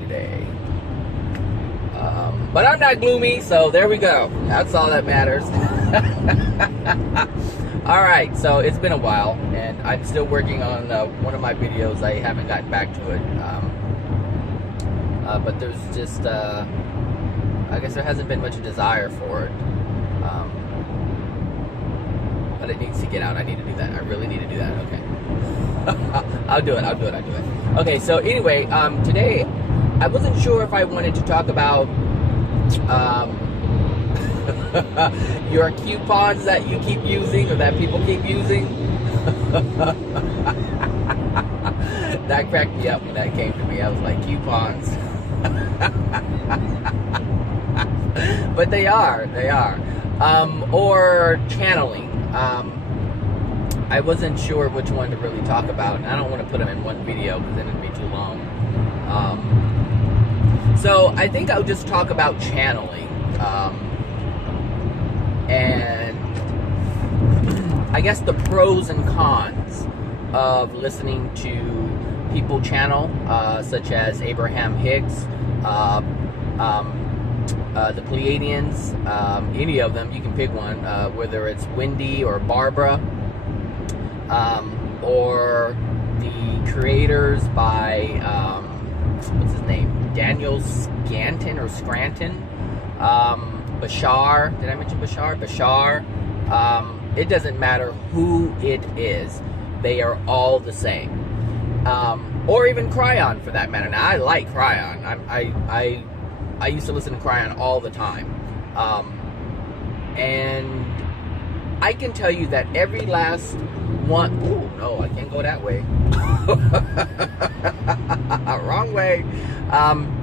today. But I'm not gloomy, so there we go. That's all that matters. Alright, so it's been a while, and I'm still working on one of my videos. I haven't gotten back to it. But there's just, I guess there hasn't been much desire for it. But it needs to get out. I need to do that. I really need to do that. Okay. I'll do it. Okay, so anyway, today, I wasn't sure if I wanted to talk about your coupons that you keep using or that people keep using. That cracked me up when that came to me. I was like, coupons. But they are. Or channeling. I wasn't sure which one to really talk about, and I don't want to put them in one video because then it'd be too long. So I think I'll just talk about channeling. And I guess the pros and cons of listening to people channel, such as Abraham Hicks, the Pleiadians, any of them, you can pick one, whether it's Wendy or Barbara, or the creators by, what's his name? Daniel Scanton or Scranton, Bashar. Did I mention Bashar? Bashar. It doesn't matter who it is. They are all the same. Or even Kryon, for that matter. Now, I like Kryon. I used to listen to Kryon all the time. And I can tell you that every last one... Oh, no, I can't go that way. Wrong way.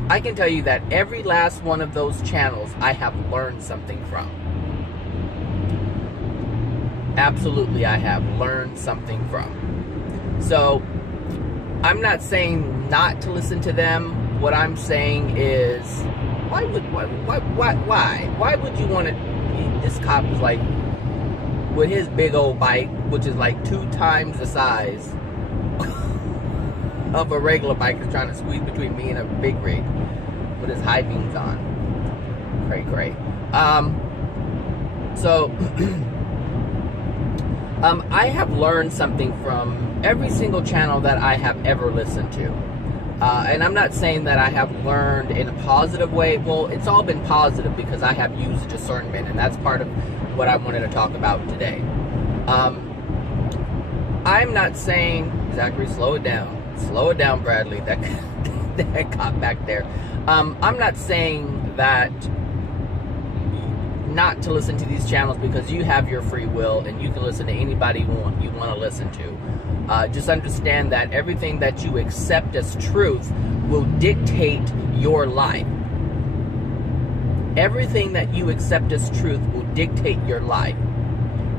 I can tell you that every last one of those channels I have learned something from. Absolutely, I have learned something from. So, I'm not saying not to listen to them. What I'm saying is, why would you want to... This cop is like, with his big old bike, which is like 2 times the size of a regular bike, is trying to squeeze between me and a big rig with his high beams on. Great. So I have learned something from every single channel that I have ever listened to. And I'm not saying that I have learned in a positive way. Well, it's all been positive because I have used discernment, and that's part of what I wanted to talk about today. I'm not saying, Zachary, slow it down, Bradley, that cop back there. I'm not saying that not to listen to these channels, because you have your free will and you can listen to anybody you want to listen to. Just understand that everything that you accept as truth will dictate your life. Everything that you accept as truth will dictate your life.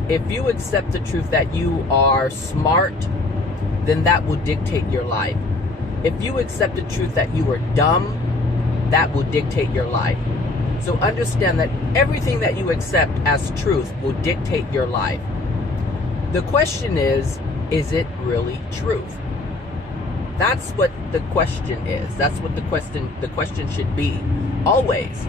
If you accept the truth that you are smart, then that will dictate your life. If you accept the truth that you are dumb, that will dictate your life. So understand that everything that you accept as truth will dictate your life. The question is it really truth? That's what the question is. That's what the question should be, always.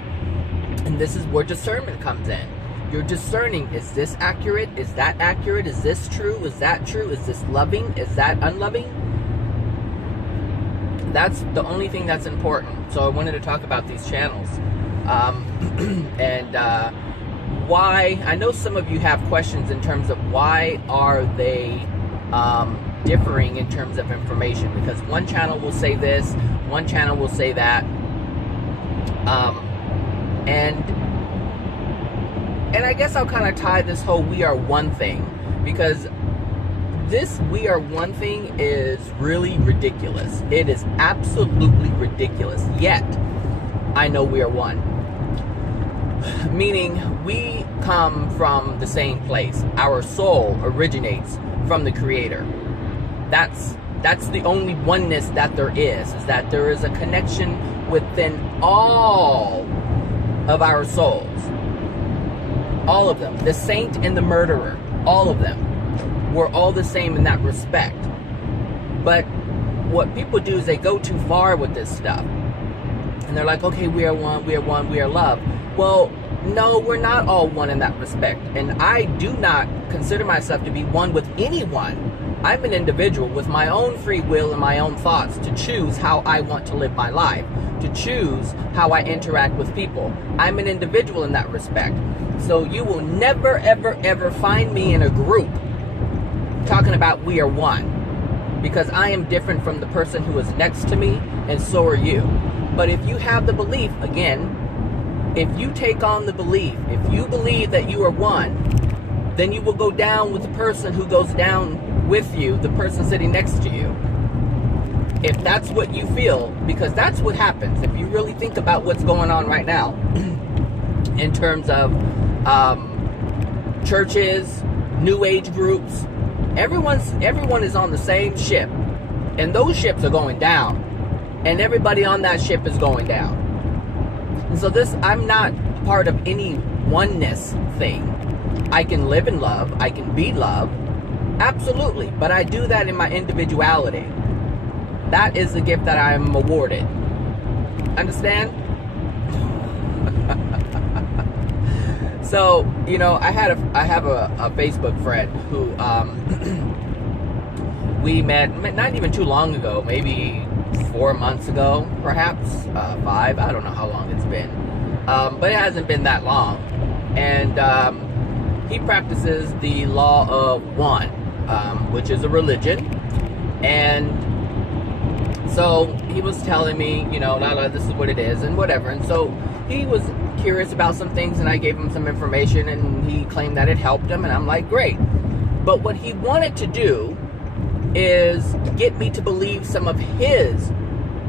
And this is where discernment comes in. You're discerning, is this accurate? Is that accurate? Is this true? Is that true? Is this loving? Is that unloving? That's the only thing that's important. So I wanted to talk about these channels. And why, I know some of you have questions in terms of why are they differing in terms of information, because one channel will say this, one channel will say that, and I guess I'll kind of tie this whole we are one thing, because this we are one thing is really ridiculous. It is absolutely ridiculous, yet I know we are one. Meaning we come from the same place. Our soul originates from the Creator. That's the only oneness that there is that there is a connection within all of our souls. All of them. The saint and the murderer. All of them. We're all the same in that respect. But what people do is they go too far with this stuff. And they're like, okay, we are one, we are one, we are love. Well, no, we're not all one in that respect. And I do not consider myself to be one with anyone. I'm an individual with my own free will and my own thoughts to choose how I want to live my life, to choose how I interact with people. I'm an individual in that respect. So you will never, ever, ever find me in a group talking about we are one, because I am different from the person who is next to me, and so are you. But if you have the belief, again, if you take on the belief, if you believe that you are one, then you will go down with the person who goes down with you, the person sitting next to you. If that's what you feel, because that's what happens. If you really think about what's going on right now in terms of churches, new age groups, everyone is on the same ship, and those ships are going down, and everybody on that ship is going down. And so I'm not part of any oneness thing. I can live in love, I can be love, absolutely, but I do that in my individuality. That is the gift that I am awarded. Understand? So, I have a Facebook friend who we met not even too long ago, maybe 4 months ago, perhaps 5. I don't know how long it's been, but it hasn't been that long. And he practices the law of one, which is a religion. And so he was telling me, this is what it is and whatever. And so he was curious about some things, and I gave him some information, and he claimed that it helped him, and I'm like, great. But what he wanted to do is get me to believe some of his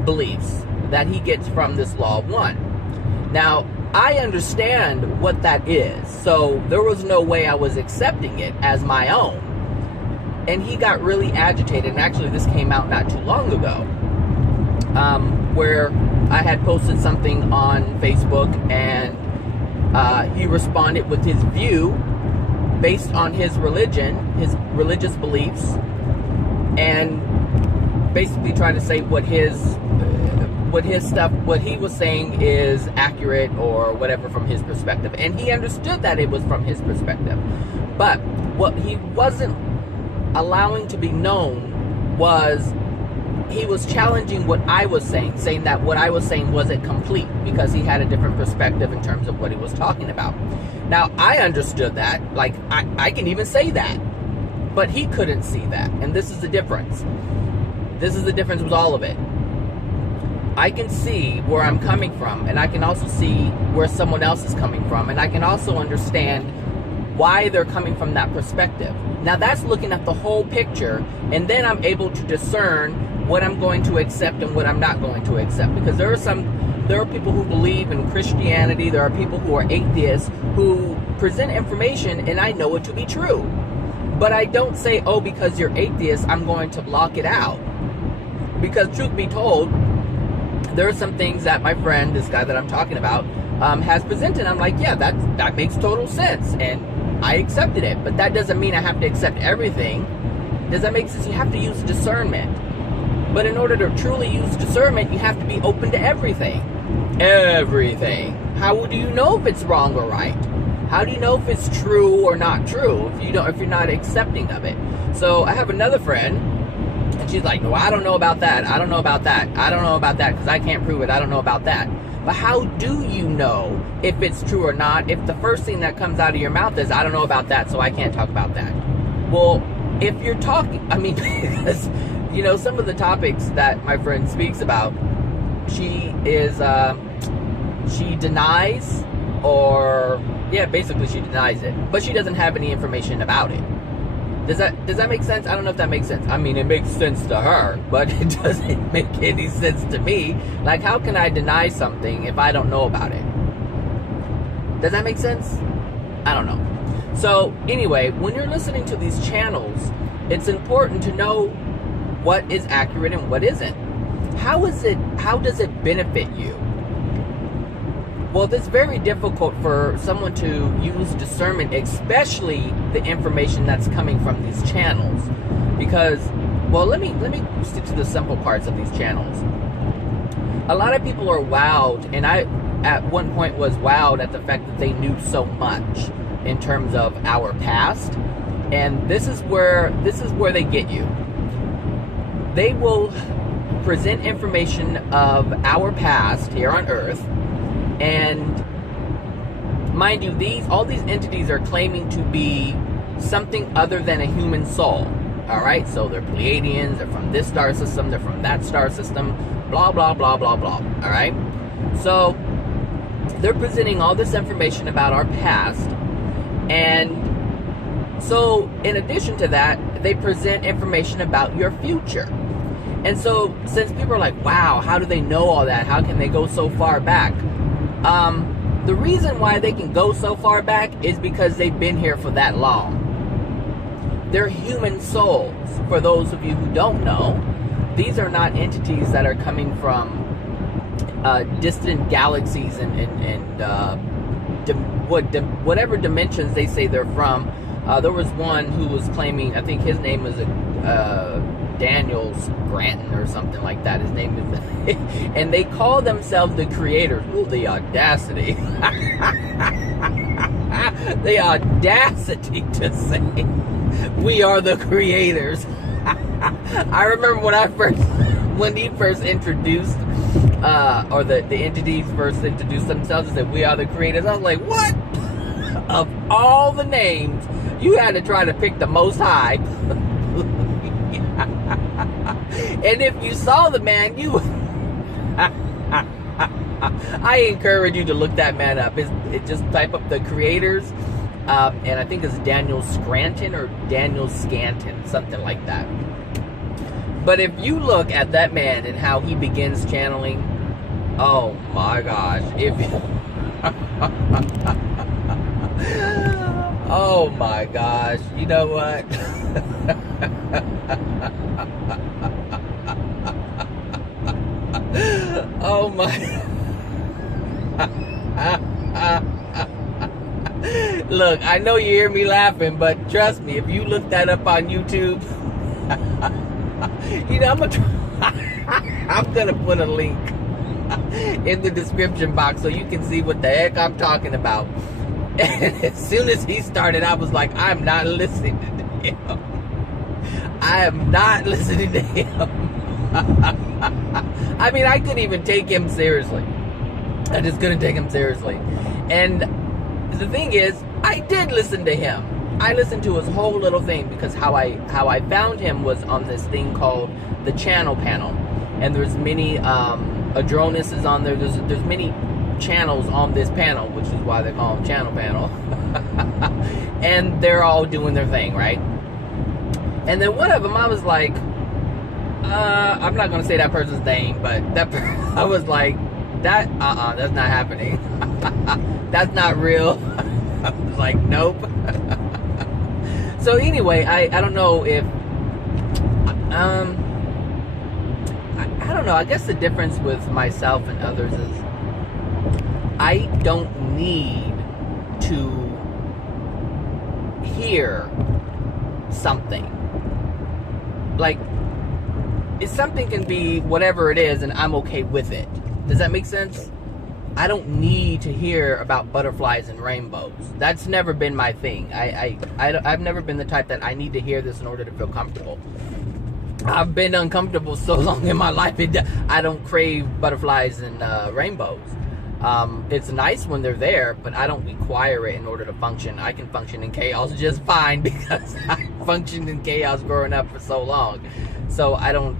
beliefs that he gets from this law of one. Now, I understand what that is, so there was no way I was accepting it as my own. And he got really agitated, and actually this came out not too long ago, where I had posted something on Facebook, and he responded with his view based on his religion, his religious beliefs, and basically trying to say what he was saying is accurate or whatever from his perspective. And he understood that it was from his perspective. But what he wasn't allowing to be known was he was challenging what I was saying that what I was saying wasn't complete, because he had a different perspective in terms of what he was talking about. Now, I understood that. Like, I can even say that. But he couldn't see that. And this is the difference. This is the difference with all of it. I can see where I'm coming from, and I can also see where someone else is coming from, and I can also understand why they're coming from that perspective. Now, that's looking at the whole picture, and then I'm able to discern what I'm going to accept and what I'm not going to accept. Because there are people who believe in Christianity, there are people who are atheists who present information, and I know it to be true. But I don't say, oh, because you're atheist, I'm going to block it out. Because truth be told, there are some things that my friend, this guy that I'm talking about, has presented. I'm like, yeah, that makes total sense, and I accepted it. But that doesn't mean I have to accept everything. Does that make sense? You have to use discernment. But in order to truly use discernment, you have to be open to everything. Everything. How do you know if it's wrong or right? How do you know if it's true or not true if you're not accepting of it? So I have another friend, and she's like, no, I don't know about that. I don't know about that. I don't know about that because I can't prove it. I don't know about that. But how do you know if it's true or not if the first thing that comes out of your mouth is, I don't know about that, so I can't talk about that? Well, if you're talking, because, some of the topics that my friend speaks about, she denies, or, basically she denies it. But she doesn't have any information about it. Does that make sense? I don't know if that makes sense. I mean, it makes sense to her, but it doesn't make any sense to me. Like, how can I deny something if I don't know about it? Does that make sense? I don't know. So, anyway, when you're listening to these channels, it's important to know what is accurate and what isn't. How does it benefit you? Well, it's very difficult for someone to use discernment, especially the information that's coming from these channels. Because, well, let me stick to the simple parts of these channels. a lot of people are wowed, and I at one point was wowed at the fact that they knew so much in terms of our past. And this is where they get you. They will present information of our past here on Earth, and mind you, all these entities are claiming to be something other than a human soul. All right, so they're Pleiadians, they're from this star system, they're from that star system, blah blah blah blah blah. All right, so they're presenting all this information about our past, and so in addition to that, they present information about your future. And so since people are like, wow, how do they know all that? How can they go so far back? The reason why they can go so far back is because they've been here for that long. They're human souls. For those of you who don't know, these are not entities that are coming from distant galaxies and whatever dimensions they say they're from. There was one who was claiming, I think his name was Daniel Scranton or something like that. His name is, and they call themselves the creators. Ooh, the audacity! The audacity to say we are the creators. I remember when he first introduced, or the entities first introduced themselves and said we are the creators. I was like, what? Of all the names, you had to try to pick the most high. And if you saw the man, I encourage you to look that man up. It just type up the creators, and I think it's Daniel Scranton or Daniel Scanton, something like that. But if you look at that man and how he begins channeling, oh my gosh, oh my gosh, you know what? Oh my. Look, I know you hear me laughing, but trust me, if you look that up on YouTube, you know, I'm gonna put a link in the description box so you can see what the heck I'm talking about. And as soon as he started, I was like, I'm not listening to him. I am not listening to him. I mean, I couldn't even take him seriously. I just couldn't take him seriously. And the thing is, I did listen to him. I listened to his whole little thing because how I found him was on this thing called the channel panel. And there's many, Adronis is on there. There's many channels on this panel, which is why they call them channel panel. And they're all doing their thing, right? And then one of them, I was like, I'm not gonna say that person's name, but I was like, that's not happening. That's not real. I was like, nope. So anyway, I don't know if I don't know. I guess the difference with myself and others is I don't need to hear something. Like, if something can be whatever it is and I'm okay with it. Does that make sense? I don't need to hear about butterflies and rainbows. That's never been my thing. I've never been the type that I need to hear this in order to feel comfortable. I've been uncomfortable so long in my life, I don't crave butterflies and rainbows. It's nice when they're there, but I don't require it in order to function. I can function in chaos just fine because I functioned in chaos growing up for so long. So I don't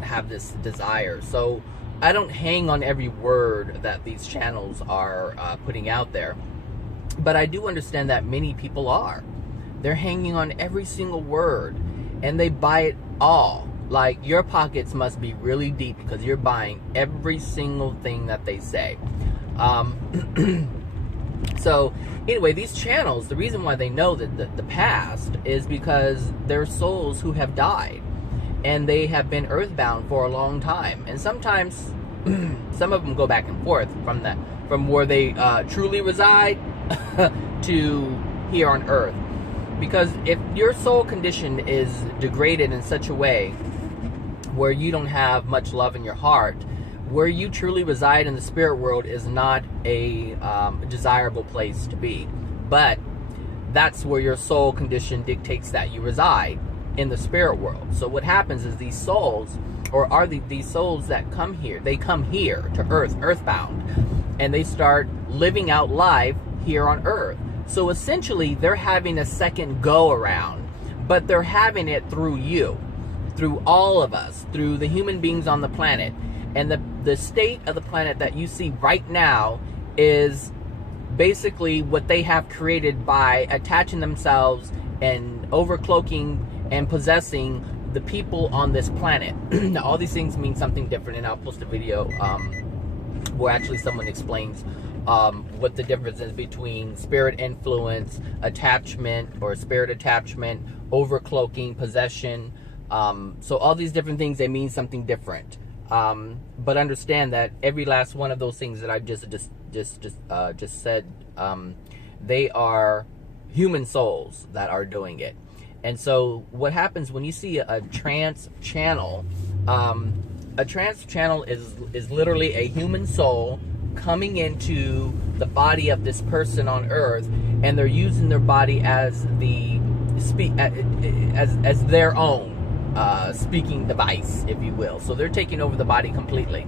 have this desire. So I don't hang on every word that these channels are putting out there. But I do understand that many people are. They're hanging on every single word, and they buy it all. Like, your pockets must be really deep because you're buying every single thing that they say. So anyway, these channels, the reason why they know that the past is because they're souls who have died, and they have been earthbound for a long time. And sometimes some of them go back and forth from where they truly reside to here on Earth. Because if your soul condition is degraded in such a way where you don't have much love in your heart, where you truly reside in the spirit world is not a desirable place to be. But that's where your soul condition dictates that you reside, in the spirit world. So what happens is these souls, or are these souls that come here, they come here to earth, earthbound, and they start living out life here on earth. So essentially they're having a second go around, but they're having it through you, through all of us, through the human beings on the planet. And the state of the planet that you see right now is basically what they have created by attaching themselves and overcloaking and possessing the people on this planet. Now, all these things mean something different, and I'll post a video where actually someone explains what the difference is between spirit influence, attachment, or spirit attachment, overcloaking, possession. So all these different things, they mean something different. But understand that every last one of those things that I've just said, they are human souls that are doing it. And so what happens when you see a trance channel, is literally a human soul coming into the body of this person on earth, and they're using their body as as their own speaking device, if you will. So they're taking over the body completely.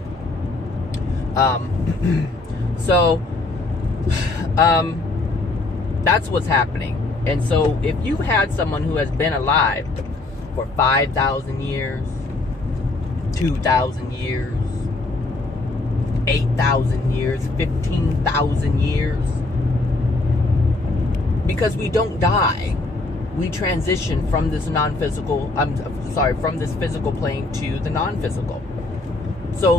That's what's happening. And so if you had someone who has been alive for 5,000 years, 2,000 years, 8,000 years, 15,000 years, because we don't die, we transition from this from this physical plane to the non-physical. So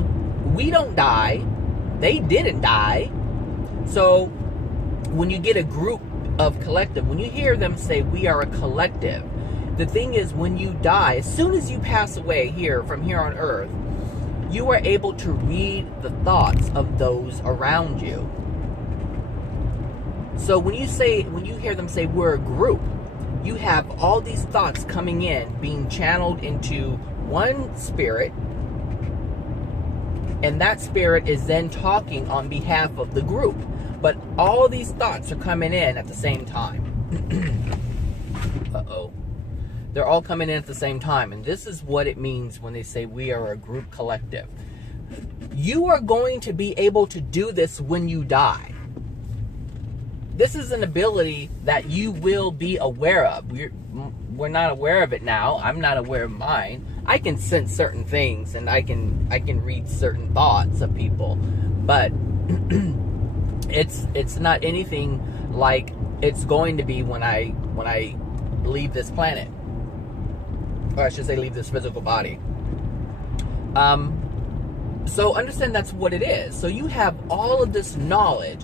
we don't die, they didn't die. So when you get a group of collective, when you hear them say we are a collective, the thing is, when you die, as soon as you pass away from here on earth, you are able to read the thoughts of those around you. So when you hear them say we're a group, you have all these thoughts coming in, being channeled into one spirit, and that spirit is then talking on behalf of the group. But all these thoughts are coming in at the same time. Uh-oh. They're all coming in at the same time. And this is what it means when they say we are a group collective. You are going to be able to do this when you die. This is an ability that you will be aware of. We're not aware of it now. I'm not aware of mine. I can sense certain things, and I can read certain thoughts of people. But it's not anything like it's going to be when I leave this planet, or I should say leave this physical body. So understand that's what it is. So you have all of this knowledge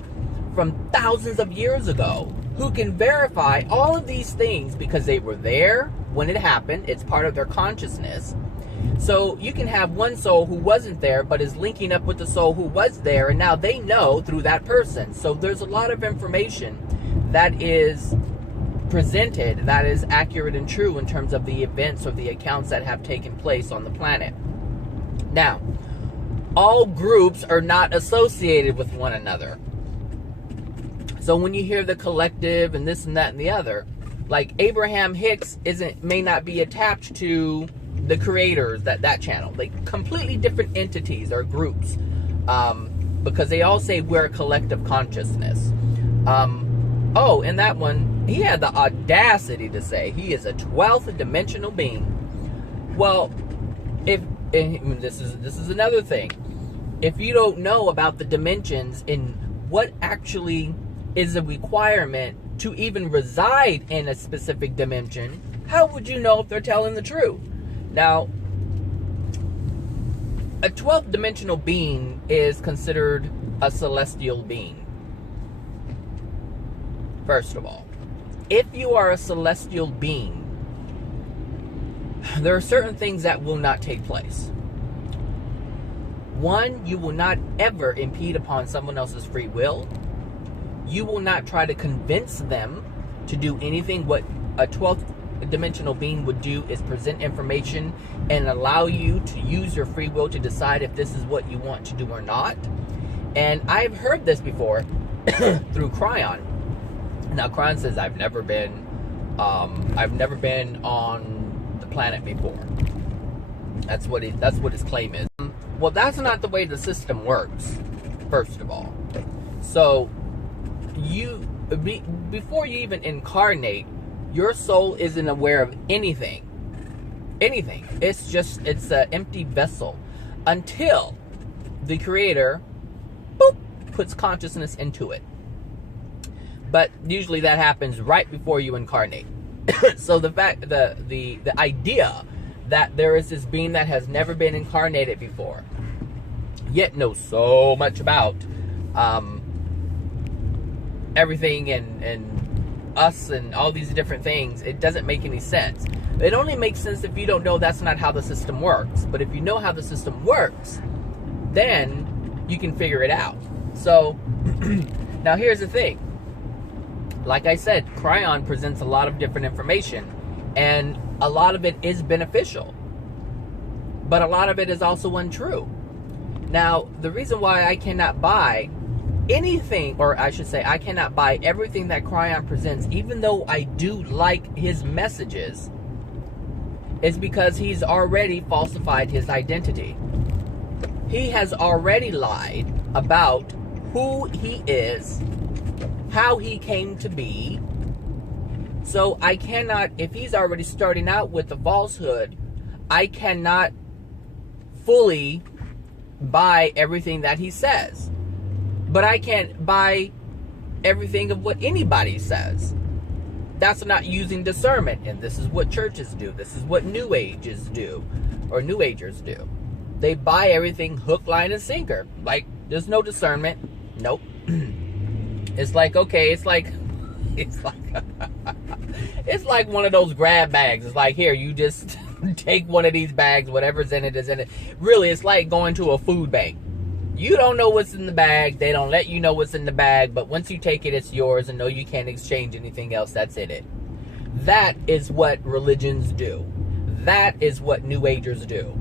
from thousands of years ago who can verify all of these things because they were there when it happened. It's part of their consciousness. So you can have one soul who wasn't there but is linking up with the soul who was there, and now they know through that person. So there's a lot of information that is presented that is accurate and true in terms of the events or the accounts that have taken place on the planet. Now, all groups are not associated with one another. So when you hear the collective and this and that and the other, like Abraham Hicks may not be attached to the creators, that channel. Like completely different entities or groups, because they all say we're a collective consciousness. And that one, he had the audacity to say he is a 12th dimensional being. Well, this is another thing. If you don't know about the dimensions and what actually is a requirement to even reside in a specific dimension, how would you know if they're telling the truth? Now, a 12th dimensional being is considered a celestial being. First of all, if you are a celestial being, there are certain things that will not take place. One, you will not ever impede upon someone else's free will. You will not try to convince them to do anything what a 12th dimensional being would do is present information and allow you to use your free will to decide if this is what you want to do or not. And I've heard this before through Kryon. Now Kryon says I've never been on the planet before. That's what his claim is. Well, that's not the way the system works, first of all. So before you even incarnate, your soul isn't aware of anything. It's an empty vessel until the Creator, boop, puts consciousness into it. But usually that happens right before you incarnate. So the idea that there is this being that has never been incarnated before, yet knows so much about everything and us and all these different things, it doesn't make any sense. It only makes sense if you don't know that's not how the system works. But if you know how the system works, then you can figure it out. So now here's the thing. Like I said, Kryon presents a lot of different information, and a lot of it is beneficial, but a lot of it is also untrue. Now, the reason why I cannot buy anything, or I should say I cannot buy everything that Kryon presents, even though I do like his messages, is because he's already falsified his identity. He has already lied about who he is, how he came to be. So I cannot, if he's already starting out with the falsehood, I cannot fully buy everything that he says. But I can't buy everything of what anybody says. That's not using discernment. And this is what churches do. This is what New Ages do. Or New Agers do. They buy everything hook, line, and sinker. Like, there's no discernment. Nope. It's like, okay, it's like it's like one of those grab bags. It's like, here, you just take one of these bags, whatever's in it is in it. Really, it's like going to a food bank. You don't know what's in the bag. They don't let you know what's in the bag. But once you take it, it's yours. And no, you can't exchange anything else that's in it. That is what religions do. That is what New Agers do.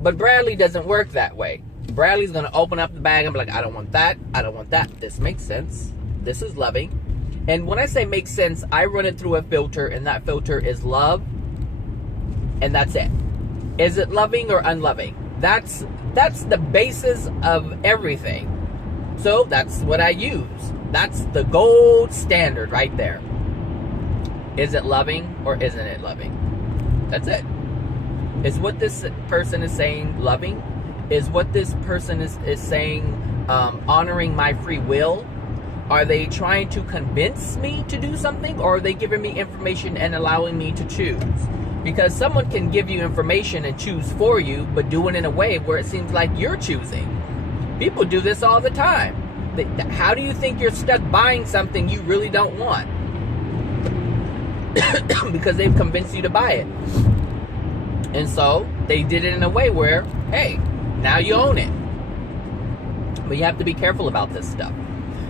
But Bradley doesn't work that way. Bradley's going to open up the bag and be like, I don't want that. I don't want that. This makes sense. This is loving. And when I say makes sense, I run it through a filter. And that filter is love. And that's it. Is it loving or unloving? That's the basis of everything. So that's what I use. That's the gold standard right there. Is it loving or isn't it loving? That's it. Is what this person is saying loving? Is what this person is saying honoring my free will? Are they trying to convince me to do something, or are they giving me information and allowing me to choose? Because someone can give you information and choose for you, but do it in a way where it seems like you're choosing. People do this all the time. How do you think you're stuck buying something you really don't want? Because they've convinced you to buy it. And so they did it in a way where, hey, now you own it. But you have to be careful about this stuff.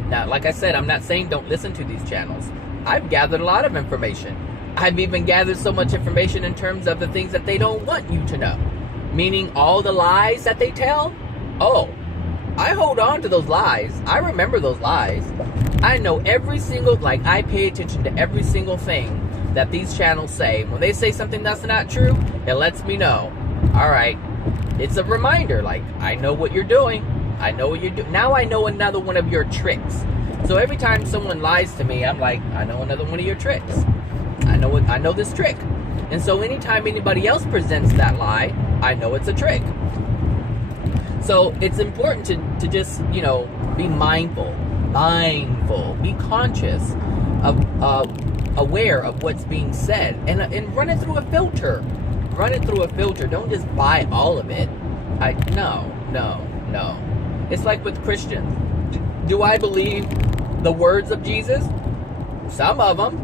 Now, like I said, I'm not saying don't listen to these channels. I've gathered a lot of information. I've even gathered so much information in terms of the things that they don't want you to know. Meaning all the lies that they tell. Oh, I hold on to those lies. I remember those lies. I know every single, I pay attention to every single thing that these channels say. When they say something that's not true, it lets me know. All right, it's a reminder. I know what you're doing. I know what you're doing. Now I know another one of your tricks. So every time someone lies to me, I'm like, I know another one of your tricks. I know this trick. And so anytime anybody else presents that lie, I know it's a trick. So it's important to just, be mindful, be conscious of, aware of what's being said, and run it through a filter. Run it through a filter. Don't just buy all of it. No. It's like with Christians. Do I believe the words of Jesus? Some of them.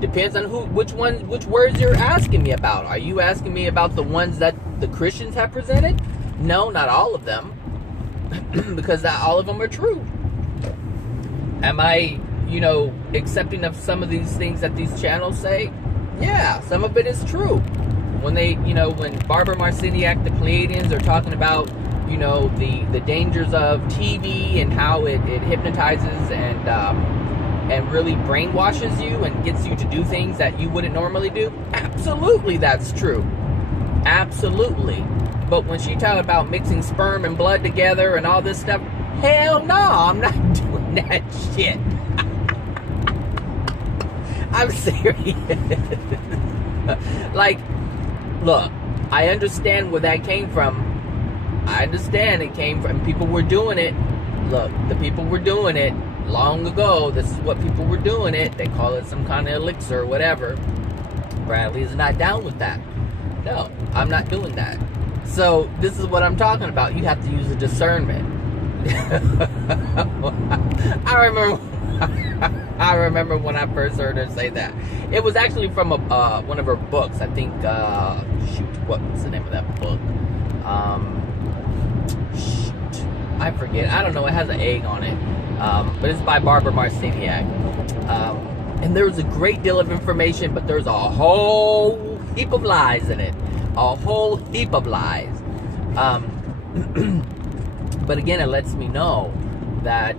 Depends on which words you're asking me about. Are you asking me about the ones that the Christians have presented? No, not all of them. Because not all of them are true. Am I, accepting of some of these things that these channels say, yeah, some of it is true. When when Barbara Marciniak, the Pleiadians, are talking about, the dangers of TV and how it hypnotizes and really brainwashes you and gets you to do things that you wouldn't normally do, absolutely that's true. Absolutely. But when she talked about mixing sperm and blood together and all this stuff, hell no, I'm not doing that shit. I'm serious. Like, look, I understand where that came from. I understand it came from, people were doing it. Look, the people were doing it long ago. This is what people were doing it. They call it some kind of elixir or whatever. Bradley's not down with that. No, I'm not doing that. So this is what I'm talking about. You have to use a discernment. I remember when I first heard her say that. It was actually from one of her books. I think, what's the name of that book? I forget. I don't know. It has an egg on it. But it's by Barbara Marciniak. And there's a great deal of information, but there's a whole heap of lies in it. A whole heap of lies. But again, it lets me know that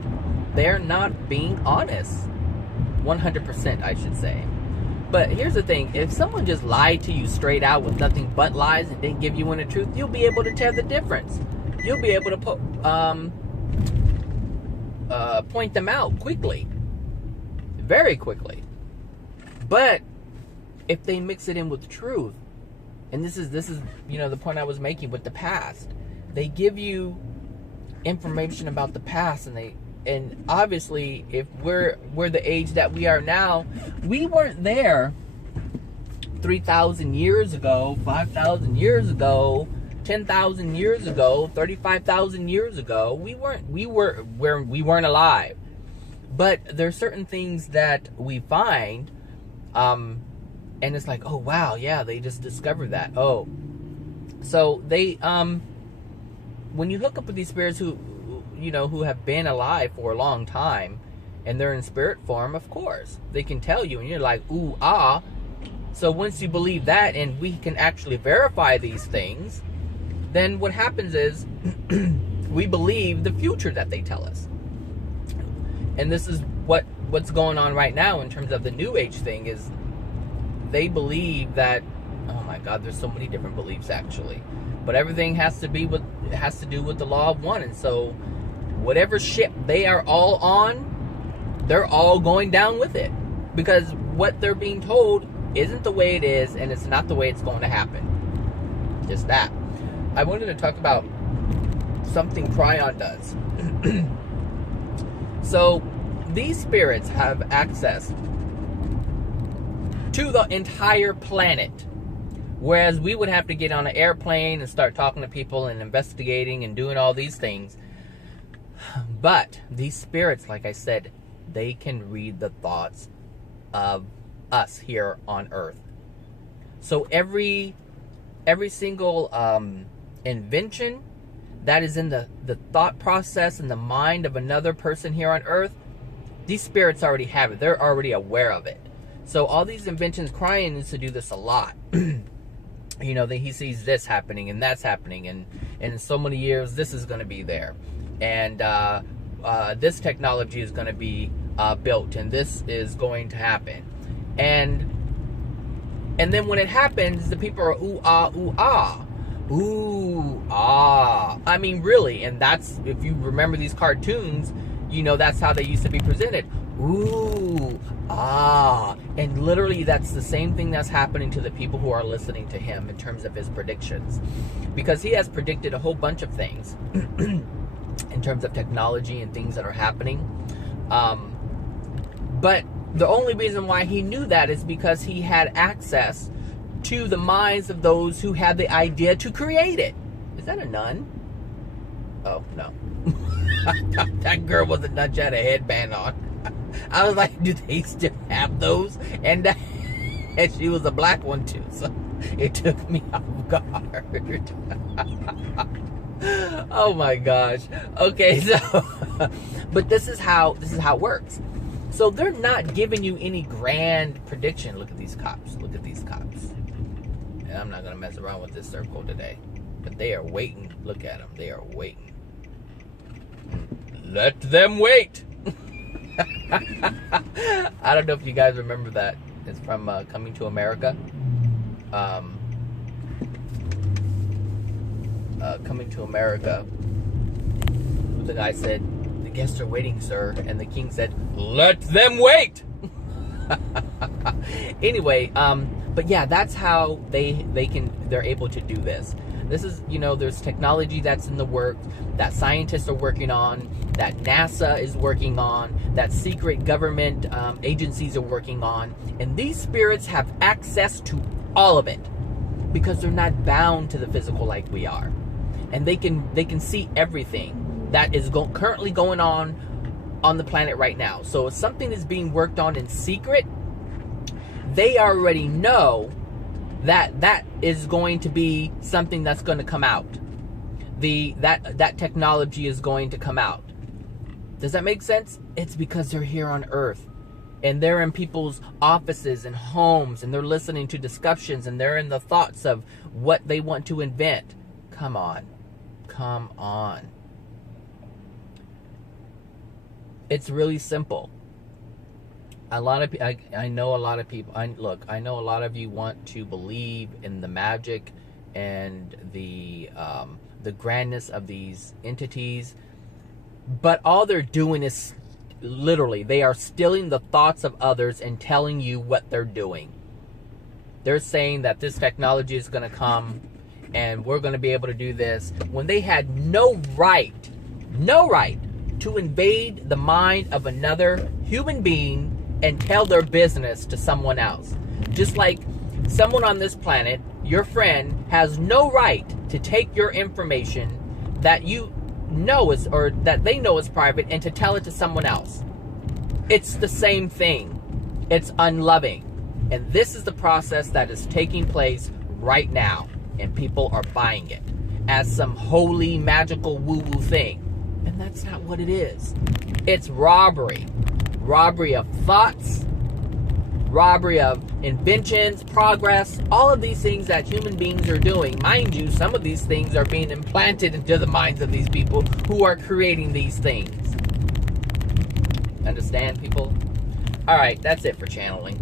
they're not being honest. 100%, I should say. But here's the thing. If someone just lied to you straight out with nothing but lies and didn't give you any truth, you'll be able to tell the difference. You'll be able to point them out quickly. Very quickly. But if they mix it in with truth, and this is the point I was making with the past, they give you information about the past, and obviously if we're the age that we are now, we weren't there 3,000 years ago, 5,000 years ago, 10,000 years ago, 35,000 years ago. We weren't alive. But there's certain things that we find, and it's like, oh wow, yeah, they just discovered that. Oh, so they when you hook up with these spirits who have been alive for a long time, and they're in spirit form, of course they can tell you, and you're like, ooh, ah. So once you believe that, and we can actually verify these things, then what happens is we believe the future that they tell us. And this is what's going on right now in terms of the New Age thing, is they believe that, oh my God, there's so many different beliefs actually, but everything has to do with the law of one. And so whatever ship they are all on, they're all going down with it, because what they're being told isn't the way it is, and it's not the way it's going to happen. Just that. I wanted to talk about something Kryon does. So these spirits have access to the entire planet, whereas we would have to get on an airplane and start talking to people and investigating and doing all these things. But these spirits, like I said, they can read the thoughts of us here on Earth. So every single invention that is in the thought process and the mind of another person here on Earth, these spirits already have it. They're already aware of it. So all these inventions, Kryon needs to do this a lot. He sees this happening and that's happening, and in so many years this is going to be there, and this technology is going to be built, and this is going to happen, and then when it happens, the people are ooh ah, ooh ah. Ooh, ah. I mean, really. And that's, if you remember these cartoons, that's how they used to be presented. Ooh, ah. And literally, that's the same thing that's happening to the people who are listening to him in terms of his predictions. Because he has predicted a whole bunch of things in terms of technology and things that are happening. But the only reason why he knew that is because he had access to the minds of those who had the idea to create it. Is that a nun? Oh, no. That girl was a nun. She had a headband on. I was like, do they still have those? And she was a black one too, so it took me off guard. Oh my gosh. Okay, so but this is how it works. So they're not giving you any grand prediction. Look at these cops. Look at these cops. And I'm not going to mess around with this circle today. But they are waiting. Look at them. They are waiting. Let them wait. I don't know if you guys remember that. It's from Coming to America. Coming to America. The guy said, "The guests are waiting, sir." And the king said, "Let them wait." Anyway, but yeah, that's how they're able to do this. This is, there's technology that's in the works, that scientists are working on, that NASA is working on, that secret government agencies are working on, and these spirits have access to all of it because they're not bound to the physical like we are, and they can see everything that is currently going on the planet right now. So if something is being worked on in secret, they already know that is going to be something that's going to come out. That technology is going to come out. Does that make sense? It's because they're here on Earth, and they're in people's offices and homes, and they're listening to discussions, and they're in the thoughts of what they want to invent. Come on. It's really simple. I know a lot of people. I know a lot of you want to believe in the magic and the grandness of these entities, but all they're doing is literally they are stealing the thoughts of others and telling you what they're doing. They're saying that this technology is going to come and we're going to be able to do this when they had no right to invade the mind of another human being and tell their business to someone else. Just like someone on this planet, your friend, has no right to take your information that you know is, or that they know is private, and to tell it to someone else. It's the same thing. It's unloving. And this is the process that is taking place right now. And people are buying it as some holy, magical, woo-woo thing. And that's not what it is. It's robbery. Robbery of thoughts, robbery of inventions, progress, all of these things that human beings are doing. Mind you, some of these things are being implanted into the minds of these people who are creating these things. Understand, people? Alright, that's it for channeling.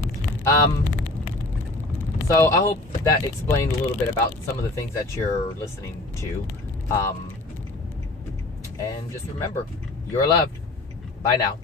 So I hope that explained a little bit about some of the things that you're listening to. And just remember, you're loved. Bye now.